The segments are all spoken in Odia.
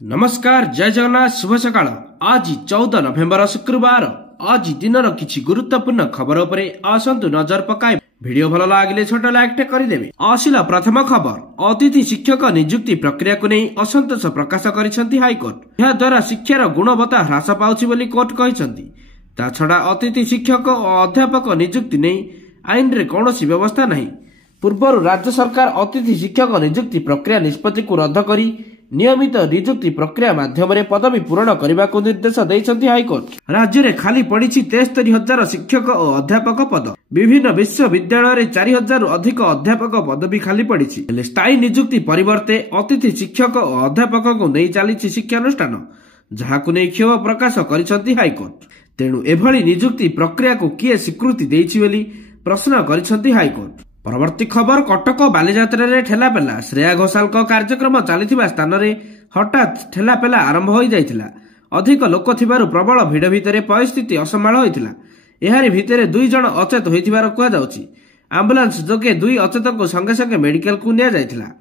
नमस्कार जय जगन्नाथ शुभ सकाळ। आज 14 नवेम्बर शुक्रवार। आज दिनर किछि गुरुत्वपूर्ण खबर उपरे आसंतु नजर पकाई। वीडियो भल लागिले छोट लाइक टे करिदेबे। आसिला प्रथम खबर, अतिथि शिक्षक नियुक्ति प्रक्रिया को नहीं असंतोष प्रकाश करिसेंती हाईकोर्ट। यह द्वारा शिक्षार गुणवत्ता ह्रास पाउछि बोली कोर्ट कहिसेंती। ता छडा अतिथि शिक्षक और अध्यापक नियुक्ति नहीं आईन रे कौनसी व्यवस्था नहीं। पूर्व राज्य सरकार अतिथि शिक्षक नियुक्ति प्रक्रिया निष्पत्ति को रद्द करी नियमित नियुक्ति प्रक्रिया माध्यम पदवी पूरण करने को निर्देश देइछंती हाईकोर्ट। राज्य में खाली पड़ी 73,000 शिक्षक और अध्यापक पद। विभिन्न विश्वविद्यालय 4,000 अधिक अध्यापक पद भी खाली पड़ी। स्थायी नियुक्ति परिवर्ते अतिथि शिक्षक और अध्यापक को नहीं चली शिक्षानुष्ठान, जहां नहीं क्षोभ प्रकाश करिसेंती हाईकोर्ट। तेणु एभली नियुक्ति प्रक्रिया को किए स्वीकृति देइछि बोली प्रश्न करिसेंती हाईकोर्ट। परवर्ती खबर, कटक बालीजात्रा रे ठेलापेला। श्रेया घोषाल कार्यक्रम चली स्थान में हठात ठेलापेला आरंभ हो जाइथिला। अधिक लोक थिबारु प्रबल भिड़ भितर परिस्थिति असमाल होइथिला। एहारि भितर 2 जण अचेत होइथिबार कुआ जाउछि। एम्बुलेंस जोगे 2 अचेत को संगे संगे मेडिकल को निया जाइथिला।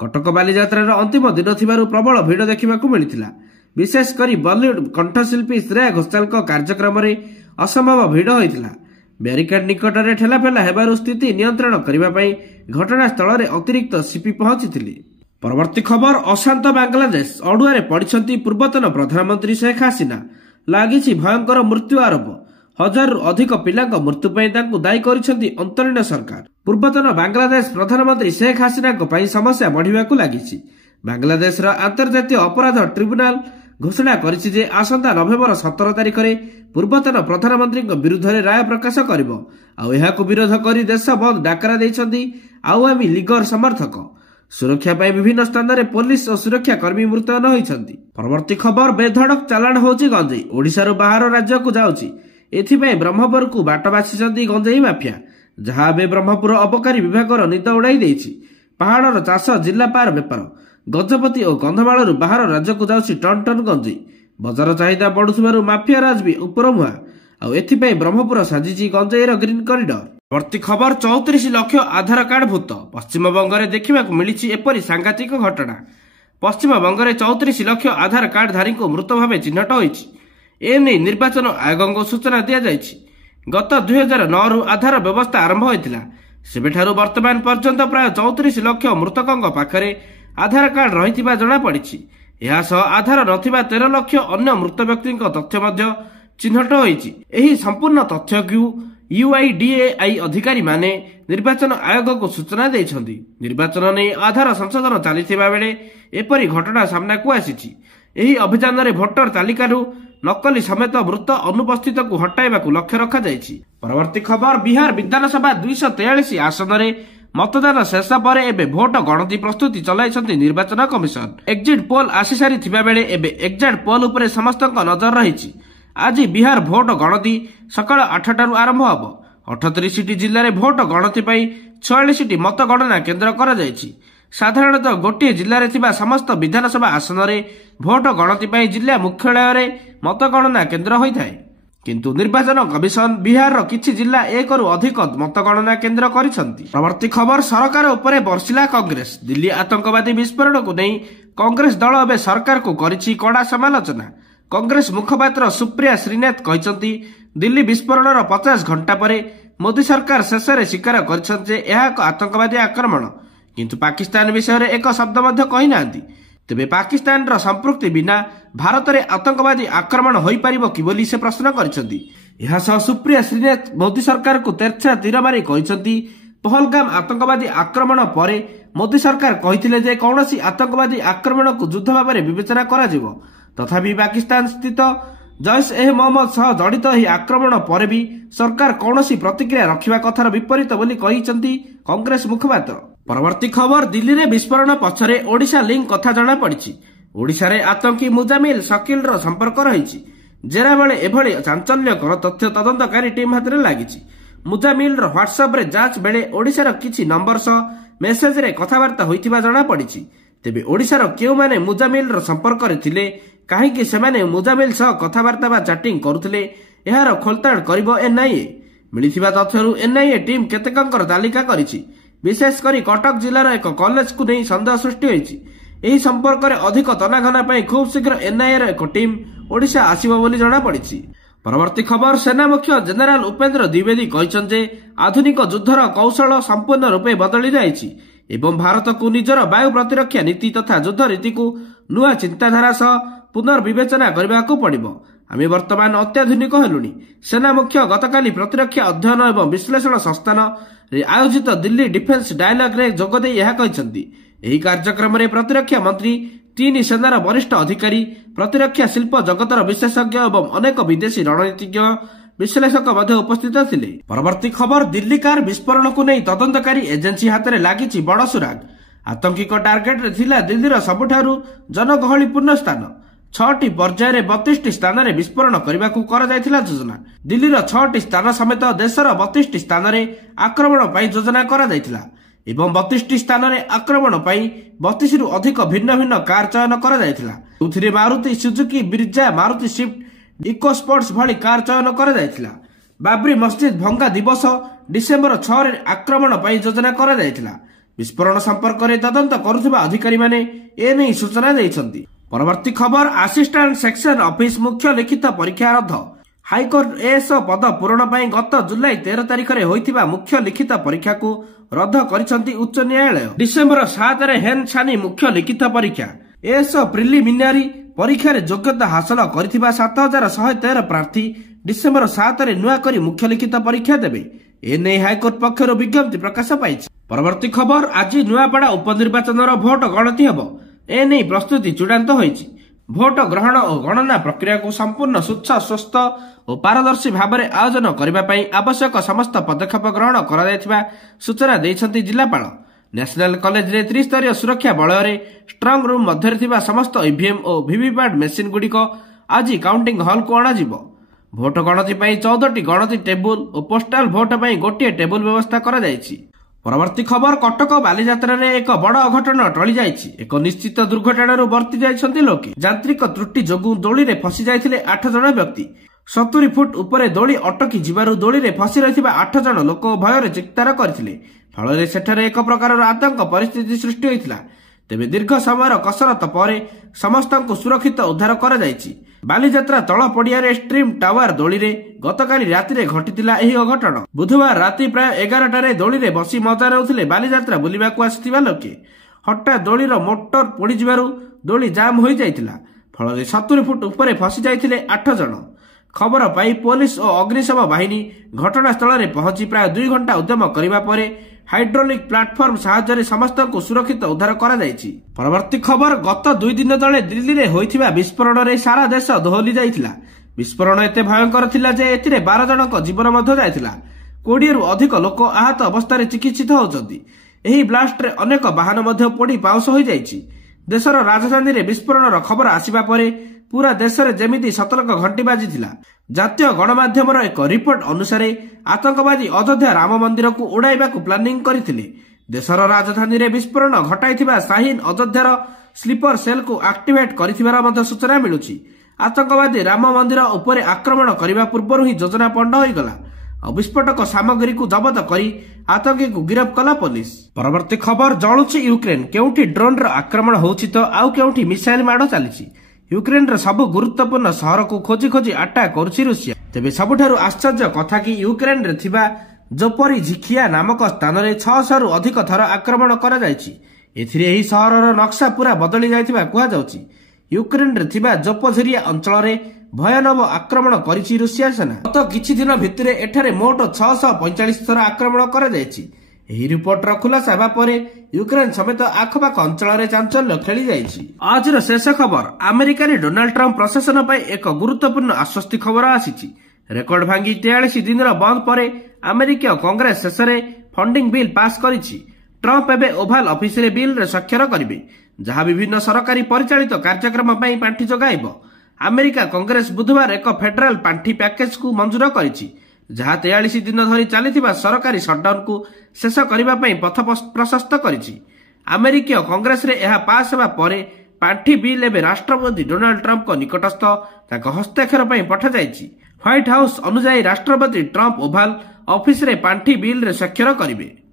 कटक बालीजात्रा अंतिम दिन थिबारु प्रबल भिड़ देखिबाकू मिलिथिला। विशेष करी बॉलीवुड कंठशिल्पी श्रेया घोषाल कार्यक्रम में असंभव भिड़ होइथिला। ब्यारिकेड निकट में ठेलाफेला हेबारु स्थिति नियंत्रण करने घटनास्थल में अतिरिक्त सीपी पहुंची। परवर्ती खबर, अशांत बांग्लादेश। अड़ुआ पड़ती पूर्वतन प्रधानमंत्री शेख हसीना। लगी भयंकर मृत्यु आरोप। 1000 अधिक पिला मृत्यु दायी करिसेंती अंतरीण सरकार। पूर्वतन बांग्लादेश प्रधानमंत्री शेख हसीना समस्या बढ़िया लगी। बांग्लादेश अंतर्जातीय अपराध ट्रिब्यूनाल घोषणा करिछि जे आसंता नवेम्बर 17 तारिख में पूर्वतन प्रधानमंत्री विरुद्ध राय प्रकाश करिबो। विरोध करी देश बंद डाकरा देइछंती आवामी लीगर समर्थक। सुरक्षा पाई विभिन्न स्थान में पुलिस और सुरक्षा कर्मी मुतयन होइछंती। परवर्ती खबर, बेधड़क चालाण होछि गंजेई। ओडिसा बाहर राज्य को जाउछि। एथिपाई ब्रह्मपुर को बाट बाछिछंती गंजेई माफिया, जहां बे ब्रह्मपुर अबकारी विभाग निद उड़ाई देइछि। पहाड़र चाष, जिला पार बेपार, गजपति और कंधमाल बाहर राज्य को जाउछि टन टन गंजेई। बजार चाहिदा बढ़ुथिबारु माफिया राज भी उपरमुहा। एथिपाई ब्रह्मपुर साजिछि गंजेईर ग्रीन कॉरिडोर। प्रति खबर, 34 लाख आधार कार्ड भूत। पश्चिम बंगरे देखिबाकू मिलिछि एपरि सांघातिक घटना। पश्चिम बंगरे 34 लाख आधार कार्ड धारी को मृत भाव चिन्हट होइछि। एने निर्वाचन आयोग को सूचना दिया जाइछि। गत 2009 रु आधार व्यवस्था आरंभ होइतिला। सेबेठारु वर्तमान पर्यंत प्राय 34 लाख मृतकଙ୍କ पाखरे आधार कार्ड रहिथिबा जणा पड़िछि। यह आधार नथिबा 13 लाख अन्य मृत व्यक्ति तथ्य मध्य चिन्हट होइछि। एही संपूर्ण तथ्य को यूआईडीएआई अधिकारी माने निर्वाचन आयोग को सूचना देइछंती। निर्वाचन नै आधार संशोधन चलिथिबा बेले एपरि घटना सामना को आसीछि। एही अभियान रे भोटर तालिकारु नकली समेत मृत अनुपस्थित को हटाइबाकू लक्ष्य रखा जाइछि। परवर्ती खबर, बिहार विधानसभा 243 आसन रे मतदान शेष पर एबे भोट गणति प्रस्तुति चलाइछंती निर्वाचन कमिशन। एक्जिट पोल आसी सारी थिबा बेले एबे एक्जिट पोल उपरे समस्तक नजर रहिछि। आज बिहार भोट गणति सकाळ 8टारु आरंभ हबो। 38टी जिल्ला रे भोट गणति पई 46टी मतगणना केन्द्र करा जाइछि। साधारणतः गोटे जिल्ला रे थिबा समस्त विधानसभा आसन रे भोट गणति पई जिल्ला मुख्यालय रे मतगणना केन्द्र होइथाय। किंतु निर्वाचन कमिशन बिहार किछि जिल्ला 1 रु अधिक मतगणना केन्द्र करिसंती। प्रवर्ती खबर, सरकार उपरे बर्षिला कांग्रेस। दिल्ली आतंकवादी विस्फोरण को नहीं कांग्रेस दल एबे सरकार को करिछि कड़ा समालोचना। कांग्रेस मुखपात्र सुप्रिया श्रीनाथ कहते दिल्ली विस्फोरण 50 घंटा पर मोदी सरकार शेष में स्वीकार कर आतंकवादी आक्रमण, किंतु पाकिस्तान विषय में एक शब्द कही ना। तेबे पाकिस्तान संपृक्ति बिना भारत में आतंकवादी आक्रमण हो पारिबो कि बोली से प्रश्न करिसेंती। यह सुप्रिया श्रीनाथ मोदी सरकार को तेरछा तीर मारी कहते पहलगाम आतंकवादी आक्रमण पर मोदी सरकार कहते जे कौनसी आतंकवादी आक्रमण को युद्ध भाव में विवेचना करा जिवो। तथापि पाकिस्तान स्थित जैश ए मोहम्मद सह जड़ित ही आक्रमण पर भी सरकार कौनसी प्रतिक्रिया रखिबा कथार विपरीत बोली कहिसेंती कांग्रेस मुखपात्र। परवर्ती खबर, दिल्ली रे विस्फोरण पछरे ओडिशा लिंक कथा जणा पड़िछि। ओडिशा रे आतंकी मुजामिल शकील रो संपर्क रहिछि। जेरा बेले एभଳି चांचल्यकर तथ्य तदंतकारी टीम हाथ रे लागिछि। मुजामिल रो व्हाट्सएप रे जांच बेले ओडिशा रो किछि नंबर सह मेसेज रे कथावार्ता होइथिबा जणा पड़िछि। तेबे ओडिशा रो केउ माने मुजामिल रो संपर्क रे थिले, काहेकि सेमाने मुजामिल सह कथावार्ता बा चैटिंग करुथिले, एहार खोलताड़ करिबो एनआईए। मिलिथिबा तथ्यरु एनआईए टीम केतेकंकर तालिका करिछि। विशेष करी कटक जिलार एक कॉलेज को नहीं सन्देह सृष्टि होइछि। ଏହି ସମ୍ପର୍କରେ ଅଧିକ ତନାଘନା ପାଇଁ ଖୁବ୍ ଶୀଘ୍ର ଏନ୍ଆଇଏ ର ଏକ ଟିମ୍ ଓଡ଼ିଶା ଆସିବ ବୋଲି ଜଣାପଡ଼ିଛି। ପରବର୍ତ୍ତୀ ଖବର, ସେନା ମୁଖ୍ୟ ଜେନେରାଲ ଉପେନ୍ଦ୍ର ଦ୍ୱିବେଦୀ କହିଛନ୍ତି ଯେ ଆଧୁନିକ ଯୁଦ୍ଧର କୌଶଳ ସମ୍ପୂର୍ଣ୍ଣ ରୂପେ ବଦଳି ଯାଇଛି ଏବଂ ଭାରତକୁ ନିଜର ବାୟୁ ପ୍ରତିରକ୍ଷା ନୀତି ତଥା ଯୁଦ୍ଧ ନୀତିକୁ ନୂଆ ଚିନ୍ତାଧାରା ସହ ପୁନର୍ବିବେଚନା କରିବାକୁ ପଡ଼ିବ। ଆମେ ବର୍ତ୍ତମାନ ଅତ୍ୟାଧୁନିକ ହେଲୁଣି। ସେନା ମୁଖ୍ୟ ଗତକାଲି ପ୍ରତିରକ୍ଷା ଅଧ୍ୟୟନ ଏବଂ ବିଶ୍ଳେଷଣ ସଂସ୍ଥାନରେ ଆୟୋଜିତ ଦିଲ୍ଲୀ ଡିଫେନ୍ସ ଡାୟଲଗରେ ଯୋଗଦେଇ ଏହା କହିଛନ୍ତି। ଏହି କାର୍ଯ୍ୟକ୍ରମରେ ପ୍ରତିରକ୍ଷା ମନ୍ତ୍ରୀ, 3 ସେନାର ବରିଷ୍ଠ ଅଧିକାରୀ, ପ୍ରତିରକ୍ଷା ଶିଳ୍ପ ଜଗତର ବିଶେଷଜ୍ଞ ଏବଂ ଅନେକ ବିଦେଶୀ ରଣନୀତିଜ୍ଞ ବିଶ୍ଳେଷକ ମଧ୍ୟ ଉପସ୍ଥିତ ଥିଲେ। ପରବର୍ତ୍ତୀ ଖବର, ଦିଲ୍ଲୀ କାର ବିସ୍ଫୋରଣକୁ ନେଇ ତଦନ୍ତକାରୀ ଏଜେନ୍ସି ହାତରେ ଲାଗିଛି ବଡ଼ ସୁରାଗ। ଆତଙ୍କିକ ଟାର୍ଗେଟରେ ଥିଲା ଦିଲ୍ଲୀର ସବୁଠାରୁ ଜନଗହଳିପୂର୍ଣ୍ଣ ସ୍ଥାନ। 6ଟି ପର୍ଯ୍ୟାୟରେ 32ଟି ସ୍ଥାନରେ ବିସ୍ଫୋରଣ କରିବାକୁ କରାଯାଇଥିଲା ଯୋଜନା। ଦିଲ୍ଲୀର 6ଟି ସ୍ଥାନ ସମେତ ଦେଶର 32ଟି ସ୍ଥାନରେ ଆକ୍ରମଣ ପାଇଁ ଯୋଜନା କରାଯାଇଥିଲା ଏବଂ 32ଟି ସ୍ଥାନରେ ଆକ୍ରମଣ ପାଇଁ 32ରୁ ଅଧିକ ଭିନ୍ନ ଭିନ୍ନ କାର ଚୟନ କରାଯାଇଥିଲା। ଯେଉଁଥିରେ Maruti Suzuki ବ୍ରିଜା, Maruti Swift, eco sports ଭଳି କାର ଚୟନ କରାଯାଇଥିଲା। ବାବ୍ରି ମସଜିଦ୍ ଭଙ୍ଗା ଦିବସ ଡିସେମ୍ବର 6ରେ ଆକ୍ରମଣ ପାଇଁ ଯୋଜନା କରାଯାଇଥିଲା। ବିସ୍ଫୋରଣ ସମ୍ପର୍କରେ ତଦନ୍ତ କରୁଥିବା ଅଧିକାରୀମାନେ ଏନେଇ ସୂଚନା ଦେଇଛନ୍ତି। ପରବର୍ତ୍ତୀ ଖବର, ଆସିଷ୍ଟାଣ୍ଟ ସେକ୍ସନ ଅଫିସ ମୁଖ୍ୟ ଲିଖିତ ପରୀକ୍ଷା ରଦ୍ଦ। ହାଇକୋର୍ଟ ଏଏସ୍ଓ ପଦ ପୂରଣ ପାଇଁ ଗତ ଜୁଲାଇ 13 ତାରିଖରେ ହୋଇଥିବା ମୁଖ୍ୟ ଲିଖିତ ପରୀକ୍ଷାକୁ ରଦ୍ଦ କରିଛନ୍ତି ଉଚ୍ଚ ନ୍ୟାୟାଳୟ। ଡିସେମ୍ବର 7ରେ ହେନ୍ ଛାନି ମୁଖ୍ୟ ଲିଖିତ ପରୀକ୍ଷା ଏଏସ୍ଓ ପ୍ରିଲିମିନାରୀ ପରୀକ୍ଷାରେ ଯୋଗ୍ୟତା ହାସଲ କରିଥିବା 7113 ପ୍ରାର୍ଥୀ ଡିସେମ୍ବର 7ରେ ନୂଆ କରି ମୁଖ୍ୟ ଲିଖିତ ପରୀକ୍ଷା ଦେବେ। ଏନେଇ ହାଇକୋର୍ଟ ପକ୍ଷରୁ ବିଜ୍ଞପ୍ତି ପ୍ରକାଶ ପାଇଛି। ପରବର୍ତ୍ତୀ ଖବର, ଆଜି ନୂଆପଡ଼ା ଉପନିର୍ବାଚନର ଭୋଟ ଗଣତି ହେବ। ଏନେଇ ପ୍ରସ୍ତୁତି ଚୂଡ଼ାନ୍ତ ହୋଇଛି। ଭୋଟ ଗ୍ରହଣ ଓ ଗଣନା ପ୍ରକ୍ରିୟାକୁ ସମ୍ପୂର୍ଣ୍ଣ ସ୍ୱଚ୍ଛ, ସୁସ୍ଥ ଓ ପାରଦର୍ଶୀ ଭାବରେ ଆୟୋଜନ କରିବା ପାଇଁ ଆବଶ୍ୟକ ସମସ୍ତ ପଦକ୍ଷେପ ଗ୍ରହଣ କରାଯାଇଥିବା ସୂଚନା ଦେଇଛନ୍ତି ଜିଲ୍ଲାପାଳ। ନ୍ୟାସନାଲ କଲେଜରେ ତ୍ରିସ୍ତରୀୟ ସୁରକ୍ଷା ବଳୟରେ ଷ୍ଟ୍ରଙ୍ଗ ରୁମ୍ ମଧ୍ୟରେ ଥିବା ସମସ୍ତ ଇଭିଏମ୍ ଓ ଭିଭିପାଟ୍ ମେସିନ୍ ଗୁଡ଼ିକ ଆଜି କାଉଣ୍ଟିଂ ହଲ୍କୁ ଅଣାଯିବ। ଭୋଟ ଗଣତି ପାଇଁ 14ଟି ଗଣତି ଟେବୁଲ ଓ ପୋଷ୍ଟାଲ ଭୋଟ ପାଇଁ ଗୋଟିଏ ଟେବୁଲ ବ୍ୟବସ୍ଥା କରାଯାଇଛି। ପରବର୍ତ୍ତୀ ଖବର, କଟକ ବାଲିଯାତ୍ରାରେ ଏକ ବଡ଼ ଅଘଟଣ ଟଳି ଯାଇଛି। ଏକ ନିଶ୍ଚିତ ଦୁର୍ଘଟଣାରୁ ବର୍ତ୍ତି ଯାଇଛନ୍ତି ଲୋକେ। ଯାନ୍ତ୍ରିକ ତ୍ରୁଟି ଯୋଗୁଁ ଦୋଳିରେ ଫସି ଯାଇଥିଲେ 8 ଜଣ ବ୍ୟକ୍ତି। 70 ଫୁଟ ଉପରେ ଦୋଳି ଅଟକି ଯିବାରୁ ଦୋଳିରେ ଫସି ରହିଥିବା 8 ଜଣ ଲୋକ ଭୟରେ ଚିତ୍କାର କରିଥିଲେ। ଫଳରେ ସେଠାରେ ଏକ ପ୍ରକାରର ଆତଙ୍କ ପରିସ୍ଥିତି ସୃଷ୍ଟି ହୋଇଥିଲା। ତେବେ ଦୀର୍ଘ ସମୟର କସରତ ପରେ ସମସ୍ତଙ୍କୁ ସୁରକ୍ଷିତ ଉଦ୍ଧାର କରାଯାଇଛି। ବାଲିଯାତ୍ରା ତଳ ପଡ଼ିଆରେ ଷ୍ଟ୍ରିମ୍ ଟାୱାର ଦୋଳିରେ ଗତକାଲି ରାତିରେ ଘଟିଥିଲା ଏହି ଅଘଟଣ। ବୁଧବାର ରାତି ପ୍ରାୟ 11ଟାରେ ଦୋଳିରେ ବସି ମଜା ନେଉଥିଲେ ବାଲିଯାତ୍ରା ବୁଲିବାକୁ ଆସିଥିବା ଲୋକେ। ହଠାତ୍ ଦୋଳିର ମୋଟର ପୋଡ଼ିଯିବାରୁ ଦୋଳି ଜାମ୍ ହୋଇଯାଇଥିଲା। ଫଳରେ 70 ଫୁଟ ଉପରେ ଫସି ଯାଇଥିଲେ 8 ଜଣ। ଖବର ପାଇ ପୋଲିସ ଓ ଅଗ୍ନିଶମ ବାହିନୀ ଘଟଣାସ୍ଥଳରେ ପହଞ୍ଚି ପ୍ରାୟ 2 ଘଣ୍ଟା ଉଦ୍ୟମ କରିବା ପରେ ହାଇଡ୍ରୋଲିକ ପ୍ଲାଟଫର୍ମ ସାହାଯ୍ୟରେ ସମସ୍ତଙ୍କୁ ସୁରକ୍ଷିତ ଉଦ୍ଧାର କରାଯାଇଛି। ପରବର୍ତ୍ତୀ ଖବର, ଗତ 2 ଦିନ ତଳେ ଦିଲ୍ଲୀରେ ହୋଇଥିବା ବିସ୍ଫୋରଣରେ ସାରା ଦେଶ ଦୋହଲି ଯାଇଥିଲା। ବିସ୍ଫୋରଣ ଏତେ ଭୟଙ୍କର ଥିଲା ଯେ ଏଥିରେ 12 ଜଣଙ୍କ ଜୀବନ ମଧ୍ୟ ଯାଇଥିଲା। 20ରୁ ଅଧିକ ଲୋକ ଆହତ ଅବସ୍ଥାରେ ଚିକିତ୍ସିତ ହେଉଛନ୍ତି। ଏହି ବ୍ଲାଷ୍ଟରେ ଅନେକ ବାହନ ମଧ୍ୟ ପୋଡ଼ି ପାଉଁଶ ହୋଇଯାଇଛି। ଦେଶର ରାଜଧାନୀରେ ବିସ୍ଫୋରଣର ଖବର ଆସିବା ପରେ ପୁରା ଦେଶରେ ଯେମିତି ସତର୍କ ଘଣ୍ଟି ବାଜିଥିଲା। ଜାତୀୟ ଗଣମାଧ୍ୟମର ଏକ ରିପୋର୍ଟ ଅନୁସାରେ ଆତଙ୍କବାଦୀ ଅଯୋଧ୍ୟା ରାମ ମନ୍ଦିରକୁ ଉଡ଼ାଇବାକୁ ପ୍ଲାନିଂ କରିଥିଲେ। ଦେଶର ରାଜଧାନୀରେ ବିସ୍ଫୋରଣ ଘଟାଇଥିବା ସାହିନ ଅଯୋଧ୍ୟାର ସ୍ଲିପର ସେଲ୍କୁ ଆକ୍ଟିଭେଟ୍ କରିଥିବାର ମଧ୍ୟ ସୂଚନା ମିଳୁଛି। ଆତଙ୍କବାଦୀ ରାମ ମନ୍ଦିର ଉପରେ ଆକ୍ରମଣ କରିବା ପୂର୍ବରୁ ହିଁ ଯୋଜନା ପଣ୍ଡ ହୋଇଗଲା। ବିସ୍ଫୋଟକ ସାମଗ୍ରୀକୁ ଜବତ କରି ଆତଙ୍କୀକୁ ଗିରଫ କଲା ପୋଲିସ। ପରବର୍ତ୍ତୀ ଖବର, ଜଳୁଛି ୟୁକ୍ରେନ। କେଉଁଠି ଡ୍ରୋନର ଆକ୍ରମଣ ହେଉଛି ତ ଆଉ କେଉଁଠି ମିସାଇଲ ମାଡ଼ ଚାଲିଛି। ୟୁକ୍ରେନର ସବୁ ଗୁରୁତ୍ୱପୂର୍ଣ୍ଣ ସହରକୁ ଖୋଜି ଖୋଜି ଆଟାକ୍ କରୁଛି ରୁଷିଆ। ତେବେ ସବୁଠାରୁ ଆଶ୍ଚର୍ଯ୍ୟ କଥା କି ୟୁକ୍ରେନରେ ଥିବା ଜୋପରିଝିଖିଆ ନାମକ ସ୍ଥାନରେ 600ରୁ ଅଧିକ ଥର ଆକ୍ରମଣ କରାଯାଇଛି। ଏଥିରେ ଏହି ସହରର ନକ୍ସା ପୁରା ବଦଳି ଯାଇଥିବା କୁହାଯାଉଛି। ୟୁକ୍ରେନରେ ଥିବା ଜୋପୋଝିରିଆ ଅଞ୍ଚଳରେ ଭୟାନବ ଆକ୍ରମଣ କରିଛି ରୁଷିଆ ସେନା। ଗତ କିଛି ଦିନ ଭିତରେ ଏଠାରେ ମୋଟ 645 ଥର ଆକ୍ରମଣ କରାଯାଇଛି। ଏହି ରିପୋର୍ଟର ଖୁଲାସା ହେବା ପରେ ୟୁକ୍ରେନ ସମେତ ଆଖପାଖ ଅଞ୍ଚଳରେ ଚାଞ୍ଚଲ୍ୟ ଖେଳି ଯାଇଛି। ଆଜିର ଶେଷ ଖବର, ଆମେରିକାରେ ଡୋନାଲ୍ଡ ଟ୍ରମ୍ପ ପ୍ରଶାସନ ପାଇଁ ଏକ ଗୁରୁତ୍ୱପୂର୍ଣ୍ଣ ଆଶ୍ୱସ୍ତି ଖବର ଆସିଛି। ରେକର୍ଡ ଭାଙ୍ଗି 43 ଦିନର ବନ୍ଦ ପରେ ଆମେରିକୀୟ କଂଗ୍ରେସ ଶେଷରେ ଫଣ୍ଡିଂ ବିଲ୍ ପାସ୍ କରିଛି। ଟ୍ରମ୍ପ ଏବେ ଓଭାଲ ଅଫିସରେ ବିଲ୍ରେ ସ୍ୱାକ୍ଷର କରିବେ, ଯାହା ବିଭିନ୍ନ ସରକାରୀ ପରିଚାଳିତ କାର୍ଯ୍ୟକ୍ରମ ପାଇଁ ପାଣ୍ଠି ଯୋଗାଇବ। ଆମେରିକା କଂଗ୍ରେସ ବୁଧବାର ଏକ ଫେଡେରାଲ ପାଣ୍ଠି ପ୍ୟାକେଜକୁ ମଞ୍ଜୁର କରିଛି, ଯାହା 43 ଦିନ ଧରି ଚାଲିଥିବା ସରକାରୀ ସଟ୍ଡାଉନକୁ ଶେଷ କରିବା ପାଇଁ ପଥ ପ୍ରଶସ୍ତ କରିଛି। ଆମେରିକୀୟ କଂଗ୍ରେସରେ ଏହା ପାସ୍ ହେବା ପରେ ପାଣ୍ଠି ବିଲ୍ ଏବେ ରାଷ୍ଟ୍ରପତି ଡୋନାଲ୍ଡ ଟ୍ରମ୍ପଙ୍କ ନିକଟସ୍ଥ ତାଙ୍କ ହସ୍ତାକ୍ଷର ପାଇଁ ପଠାଯାଇଛି। ହ୍ୱାଇଟ୍ ହାଉସ୍ ଅନୁଯାୟୀ ରାଷ୍ଟ୍ରପତି ଟ୍ରମ୍ପ ଓଭାଲ ଅଫିସରେ ପାଣ୍ଠି ବିଲ୍ରେ ସ୍ୱାକ୍ଷର କରିବେ।